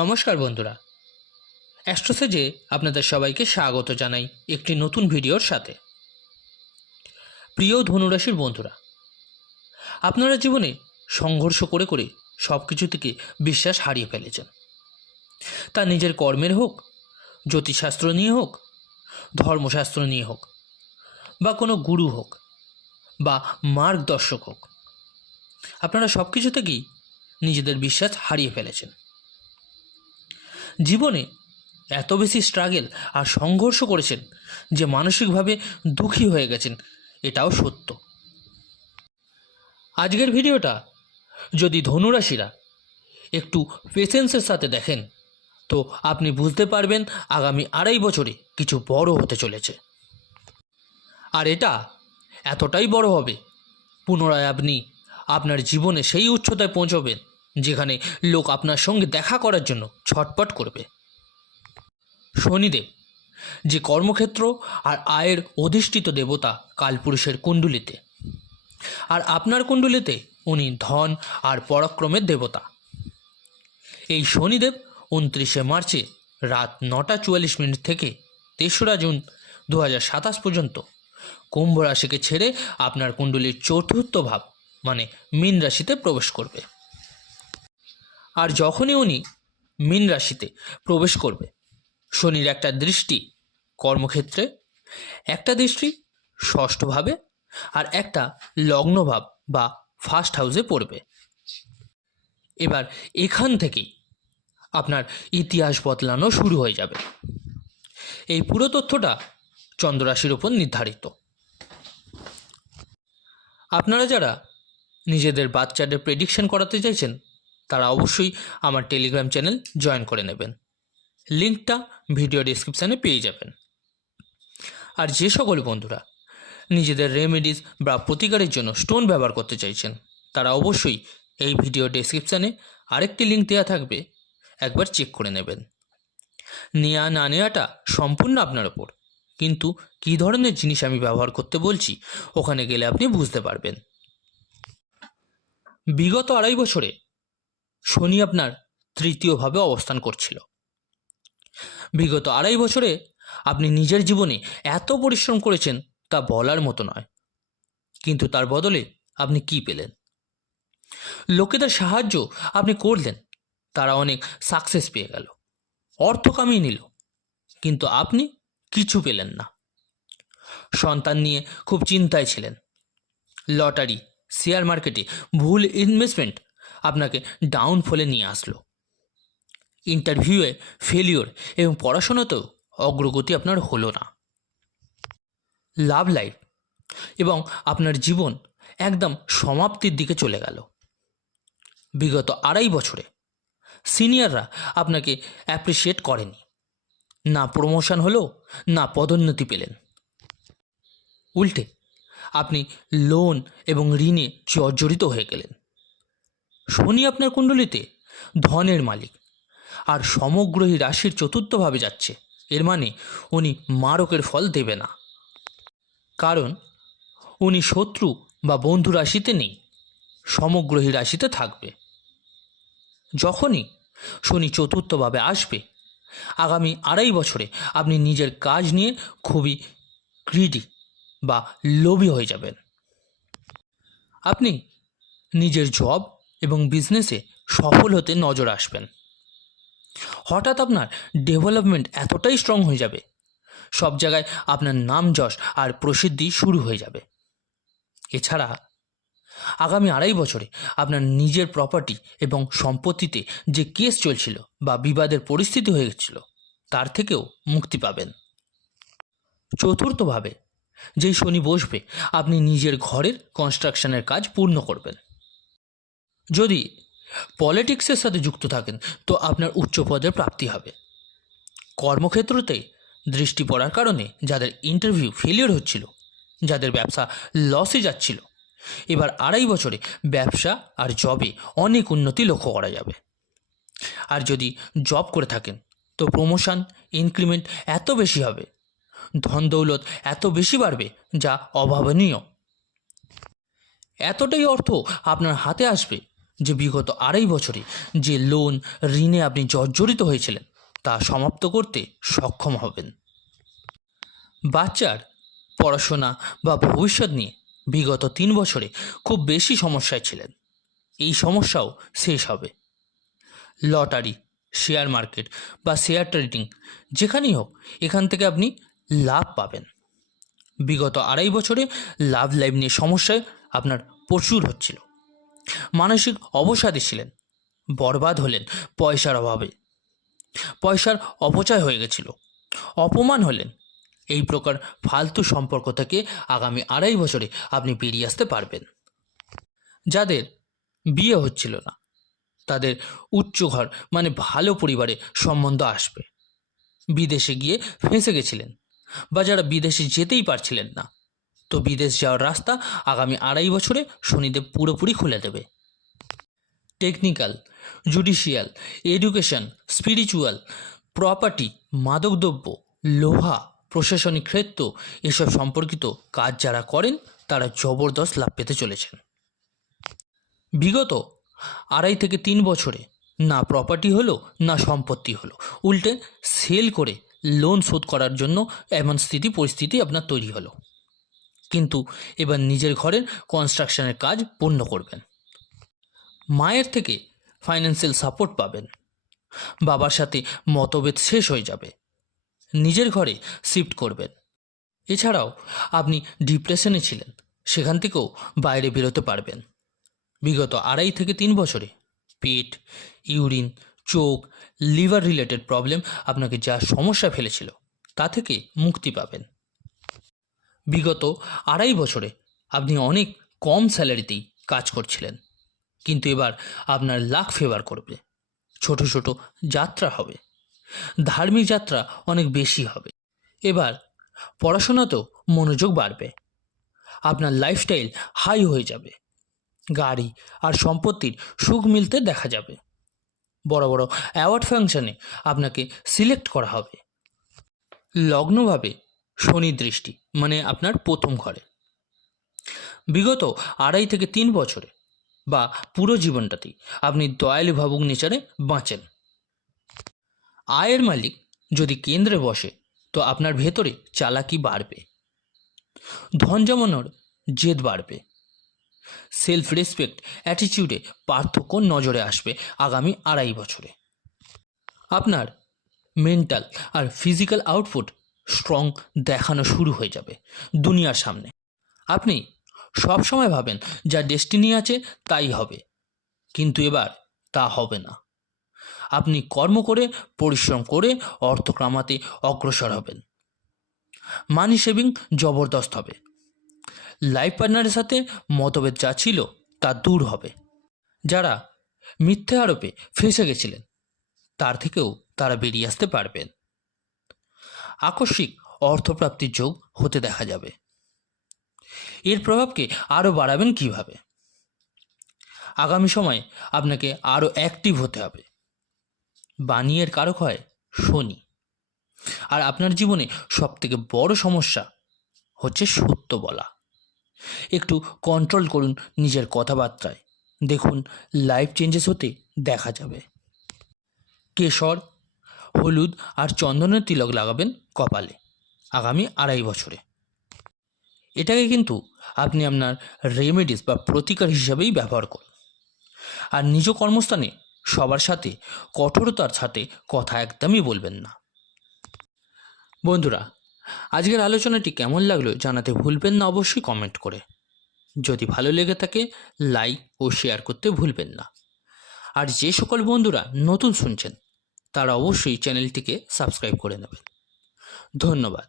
নমস্কার বন্ধুরা। অ্যাস্ট্রোসেজে আপনাদের সবাইকে স্বাগত জানাই একটি নতুন ভিডিওর সাথে। প্রিয় ধনুরাশির বন্ধুরা, আপনারা জীবনে সংঘর্ষ করে করে সব কিছু থেকে বিশ্বাস হারিয়ে ফেলেছেন। তা নিজের কর্মের হোক, জ্যোতিষশাস্ত্র নিয়ে হোক, ধর্মশাস্ত্র নিয়ে হোক, বা কোনো গুরু হোক, বা মার্গদর্শক হোক, আপনারা সব কিছু থেকেই নিজেদের বিশ্বাস হারিয়ে ফেলেছেন। জীবনে এত বেশি স্ট্রাগেল আর সংঘর্ষ করেছেন যে মানসিকভাবে দুঃখী হয়ে গেছেন। এটাও সত্য। আজকের ভিডিওটা যদি ধনুরাশিরা একটু পেশেন্সের সাথে দেখেন, তো আপনি বুঝতে পারবেন আগামী আড়াই বছরে কিছু বড় হতে চলেছে। আর এটা এতটাই বড় হবে, পুনরায় আপনি আপনার জীবনে সেই উচ্চতায় পৌঁছবেন যেখানে লোক আপনার সঙ্গে দেখা করার জন্য ছটপট করবে। শনিদেব, যে কর্মক্ষেত্র আর আয়ের অধিষ্ঠিত দেবতা কালপুরুষের কুণ্ডুলিতে, আর আপনার কুণ্ডুলিতে উনি ধন আর পরাক্রমের দেবতা। এই শনিদেব উনত্রিশে মার্চে রাত নটা চুয়াল্লিশ মিনিট থেকে তেসরা জুন দু হাজার সাতাশ পর্যন্ত কুম্ভ রাশিকে ছেড়ে আপনার কুণ্ডলীর চতুর্থ ভাব মানে মীন রাশিতে প্রবেশ করবে। আর যখনই উনি মীন রাশিতে প্রবেশ করবে, শনির একটা দৃষ্টি কর্মক্ষেত্রে, একটা দৃষ্টি ষষ্ঠভাবে, আর একটা লগ্নভাব বা ফার্স্ট হাউসে পড়বে। এবার এখান থেকেই আপনার ইতিহাস বদলানো শুরু হয়ে যাবে। এই পুরো তথ্যটা চন্দ্ররাশির ওপর নির্ধারিত। আপনারা যারা নিজেদের বাচ্চাদের প্রেডিকশন করাতে চাইছেন তারা অবশ্যই আমার টেলিগ্রাম চ্যানেল জয়েন করে নেবেন। লিঙ্কটা ভিডিও ডিসক্রিপশানে পেয়ে যাবেন। আর যে সকল বন্ধুরা নিজেদের রেমেডিস বা প্রতিকারের জন্য স্টোন ব্যবহার করতে চাইছেন, তারা অবশ্যই এই ভিডিও ডেসক্রিপশানে আরেকটি লিঙ্ক দেওয়া থাকবে, একবার চেক করে নেবেন। নেয়া না নেওয়াটা সম্পূর্ণ আপনার ওপর কিন্তু কী ধরনের জিনিস আমি ব্যবহার করতে বলছি, ওখানে গেলে আপনি বুঝতে পারবেন। বিগত আড়াই বছরে শনি আপনার তৃতীয়ভাবে অবস্থান করছিল। বিগত আড়াই বছরে আপনি নিজের জীবনে এত পরিশ্রম করেছেন তা বলার মতো নয়। কিন্তু তার বদলে আপনি কি পেলেন? লোকেদের সাহায্য আপনি করলেন, তারা অনেক সাকসেস পেয়ে গেল, অর্থ কামিয়ে নিল, কিন্তু আপনি কিছু পেলেন না। সন্তান নিয়ে খুব চিন্তায় ছিলেন। লটারি শেয়ার মার্কেটে ভুল ইনভেস্টমেন্ট আপনাকে ডাউনফলে নিয়ে আসলো। ইন্টারভিউয়ে ফেলিওর এবং পড়াশোনাতেও অগ্রগতি আপনার হলো না। লাভ লাইফ এবং আপনার জীবন একদম সমাপ্তির দিকে চলে গেল। বিগত আড়াই বছরে সিনিয়ররা আপনাকে অ্যাপ্রিসিয়েট করেনি। না প্রমোশন হলো, না পদোন্নতি পেলেন। উল্টে আপনি লোন এবং ঋণে জর্জরিত হয়ে গেলেন। শনি আপনার কুণ্ডলিতে, ধনের মালিক। আর সমগ্রহী রাশির চতুর্থভাবে যাচ্ছে। এর মানে উনি মারকের ফল দেবে না। কারণ, উনি শত্রু বা বন্ধু রাশিতে নেই। সমগ্রহী রাশিতে থাকবে। যখনই শনি চতুর্থভাবে আসবে, আগামী আড়াই বছরে আপনি নিজের কাজ নিয়ে খুবই গ্রিডি বা লোভী হয়ে যাবেন। আপনি নিজের জব এবং বিজনেসে সফল হতে নজর আসবেন। হঠাৎ আপনার ডেভেলপমেন্ট এতটাই স্ট্রং হয়ে যাবে, সব জায়গায় আপনার নাম যশ আর প্রসিদ্ধি শুরু হয়ে যাবে। এছাড়া আগামী আড়াই বছরে আপনার নিজের প্রপার্টি এবং সম্পত্তিতে যে কেস চলছিল বা বিবাদের পরিস্থিতি হয়ে গেছিল, তার থেকেও মুক্তি পাবেন। চতুর্থভাবে, যেই শনি বসবে, আপনি নিজের ঘরের কনস্ট্রাকশনের কাজ পূর্ণ করবেন। যদি পলিটিক্সের সাথে যুক্ত থাকেন, তো আপনার উচ্চ পদের প্রাপ্তি হবে। কর্মক্ষেত্রতে দৃষ্টি পড়ার কারণে যাদের ইন্টারভিউ ফেলিওর হচ্ছিল, যাদের ব্যবসা লসে যাচ্ছিল, এবার আড়াই বছরে ব্যবসা আর জবে অনেক উন্নতি লক্ষ্য করা যাবে। আর যদি জব করে থাকেন, তো প্রমোশন ইনক্রিমেন্ট এত বেশি হবে ধন দৌলত এত বেশি বাড়বে, যা অভাবনীয়। এতটাই অর্থ আপনার হাতে আসবে যে বিগত আড়াই বছরে যে লোন ঋণে আপনি জর্জরিত হয়েছিলেন, তা সমাপ্ত করতে সক্ষম হবেন। বাচ্চার পড়াশোনা বা ভবিষ্যৎ নিয়ে বিগত তিন বছরে খুব বেশি সমস্যায় ছিলেন। এই সমস্যাও শেষ হবে। লটারি শেয়ার মার্কেট বা শেয়ার ট্রেডিং যেখানেই হোক, এখান থেকে আপনি লাভ পাবেন। বিগত আড়াই বছরে লাভ লাইভ নিয়ে সমস্যায় আপনার প্রচুর হচ্ছিল। মানসিক অবসাদে ছিলেন, বরবাদ হলেন পয়সার অভাবে। পয়সার অপচয় হয়ে গেছিল। অপমান হলেন। এই প্রকার ফালতু সম্পর্ক থেকে আগামী আড়াই বছরে আপনি বেরিয়ে আসতে পারবেন। যাদের বিয়ে হচ্ছিল না, তাদের উচ্চ ঘর মানে ভালো পরিবারে সম্বন্ধ আসবে। বিদেশে গিয়ে ফেঁসে গেছিলেন বা যারা বিদেশে যেতেই পারছিলেন না। তো বিদেশ যাওয়ার রাস্তা আগামী আড়াই বছরে শনিদেব পুরোপুরি খুলে দেবে। Technical, judicial, education, spiritual, property, মাদকদ্রব্য, লোহা, প্রশাসনিক ক্ষেত্র, এসব সম্পর্কিত কাজ যারা করেন, তারা জবরদস্ত লাভ পেতে চলেছেন। বিগত আড়াই থেকে তিন বছরে না প্রপার্টি হলো, না সম্পত্তি হলো। উল্টে সেল করে লোন শোধ করার জন্য এমন স্থিতি, পরিস্থিতি আপনার তৈরি হলো। কিন্তু এবার নিজের ঘরের কনস্ট্রাকশনের কাজ পূর্ণ করবেন। মায়ের থেকে ফাইন্যান্সিয়াল সাপোর্ট পাবেন। বাবার সাথে মতভেদ শেষ হয়ে যাবে। নিজের ঘরে শিফট করবেন। এছাড়াও আপনি ডিপ্রেশনে ছিলেন, সেখান থেকেও বাইরে বেরোতে পারবেন। বিগত আড়াই থেকে তিন বছরে পেট ইউরিন চোখ লিভার রিলেটেড প্রবলেম আপনাকে যা সমস্যা ফেলেছিল, তা থেকে মুক্তি পাবেন। বিগত আড়াই বছরে আপনি অনেক কম স্যালারিতেই কাজ করছিলেন। কিন্তু এবার আপনার লাখ ফেভার করবে। ছোট ছোট যাত্রা হবে। ধার্মিক যাত্রা অনেক বেশি হবে। এবার পড়াশোনাতেও মনোযোগ বাড়বে। আপনার লাইফস্টাইল হাই হয়ে যাবে। গাড়ি আর সম্পত্তির সুখ মিলতে দেখা যাবে। বড় বড় অ্যাওয়ার্ড ফাংশনে আপনাকে সিলেক্ট করা হবে। লগ্নভাবে শনি দৃষ্টি মানে আপনার প্রথম ঘরে। বিগত আড়াই থেকে তিন বছরে বা পুরো জীবনটাতেই আপনি দয়ালু ভাবুক নেচারে বাঁচেন। আয়ের মালিক যদি কেন্দ্রে বসে, তো আপনার ভেতরে চালাকি বাড়বে। ধন জমানোর জেদ বাড়বে। সেলফ রেসপেক্ট অ্যাটিটিউডে পার্থক্য নজরে আসবে আগামী আড়াই বছরে। আপনার মেন্টাল আর ফিজিক্যাল আউটপুট স্ট্রং দেখানো শুরু হয়ে যাবে দুনিয়ার সামনে। আপনি সব সময় ভাবেন, যা ডেস্টিনি আছে, তাই হবে। কিন্তু এবার তা হবে না। আপনি কর্ম করে, পরিশ্রম করে, অর্থ কামাতে অগ্রসর হবেন। মানি সেভিং জবরদস্ত হবে। লাইফ পার্টনারের সাথে মতভেদ যা ছিল, তা দূর হবে। যারা মিথ্যে আরোপে ফেঁসে গেছিলেন, তার থেকেও তারা বেরিয়ে আসতে পারবেন। আকস্মিক অর্থপ্রাপ্তির যোগ হতে দেখা যাবে। এর প্রভাবকে আরও বাড়াবেন কীভাবে? আগামী সময়ে আপনাকে আরও অ্যাক্টিভ হতে হবে। বানিয়ের কারক হয় শনি। আর আপনার জীবনে সবথেকে বড় সমস্যা হচ্ছে সত্য বলা। একটু কন্ট্রোল করুন নিজের কথাবার্তায়। দেখুন লাইফ চেঞ্জেস হতে দেখা যাবে। কেশর হলুদ আর চন্দনের তিলক লাগাবেন কপালে, আগামী আড়াই বছরে। এটাকে কিন্তু আপনি আপনার রেমেডিস বা প্রতিকার হিসাবেই ব্যবহার করুন। আর নিজ কর্মস্থানে সবার সাথে, কঠোরতার সাথে কথা একদমই বলবেন না। বন্ধুরা, আজকের আলোচনাটি কেমন লাগল জানাতে ভুলবেন না অবশ্যই কমেন্ট করে। যদি ভালো লেগে থাকে লাইক ও শেয়ার করতে ভুলবেন না। আর যে সকল বন্ধুরা নতুন শুনছেন তারা অবশ্যই চ্যানেলটিকে সাবস্ক্রাইব করে নেবেন। ধন্যবাদ।